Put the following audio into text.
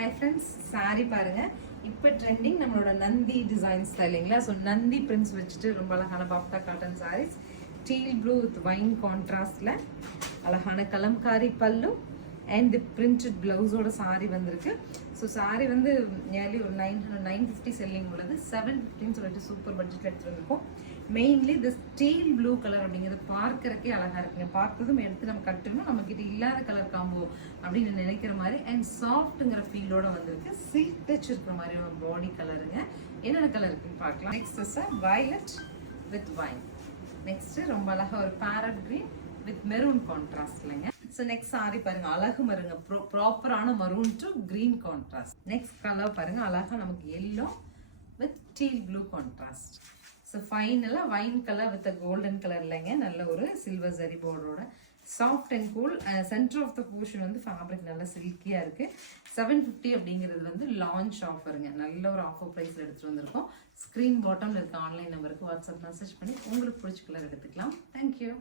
Hi friends, sorry பாருங்க. இப்போ trending நம்மளோட நந்தி டிசைன் ஸ்டைலிங்களா. ஸோ நந்தி பிரிண்ட்ஸ் வச்சுட்டு ரொம்ப அழகான பாப்டா cotton saris, teal blue with wine கான்ட்ராஸ்ட்ல அழகான கலம்காரி பல்லு அண்ட் பிரிண்டட் பிளவுஸோட சாரி வந்திருக்கு. ஸோ சாரி வந்து நியர்லி ஒரு 950 செல்லிங் உள்ளது. 750 சொல்லிட்டு சூப்பர் பட்ஜெட்ல எடுத்துட்டு வந்திருக்கோம். மெயின்லி இந்த ஸ்டீல் ப்ளூ கலர் அப்படிங்கிறது பார்க்கறக்கே அழகா இருக்குங்க. பார்த்ததும் எடுத்து நம்ம கட்டணும், நம்ம கிட்ட இல்லாத கலர் காம்போ அப்படின்னு நினைக்கிற மாதிரி அண்ட் சாஃப்ட்ங்கிற ஃபீலோட வந்திருக்கு. சில்க் டச் இருக்கிற மாதிரி ஒரு பாடி கலருங்க. என்னென்ன கலர் இருக்குன்னு பார்க்கலாம். Next sir violet with wine. Next ரொம்ப அழகா ஒரு parrot green with maroon contrast இல்லைங்க. ஸோ நெக்ஸ்ட் சாரி பாருங்க, அழகு மருங்க ப்ராப்பரான maroon to green contrast. Next colour பாருங்க, அழகா நமக்கு yellow with teal blue contrast. So ஃபைனலாக wine colour with golden colour இல்லைங்க, நல்ல ஒரு சில்வர் ஜரி பார்டரோட soft and cool. Centre of the portion வந்து ஃபேப்ரிக் நல்லா சில்கியாக இருக்கு. 750 அப்படிங்கிறது வந்து லான்ச் ஆஃபருங்க. நல்ல ஒரு ஆஃபர் ப்ரைஸில் எடுத்துகிட்டு வந்திருக்கோம். ஸ்க்ரீன் பாட்டமில் இருக்க ஆன்லைன் நம்பருக்கு வாட்ஸ்அப் மெசேஜ் பண்ணி உங்களுக்கு பிடிச்ச கலர் எடுத்துக்கலாம். தேங்க்யூ.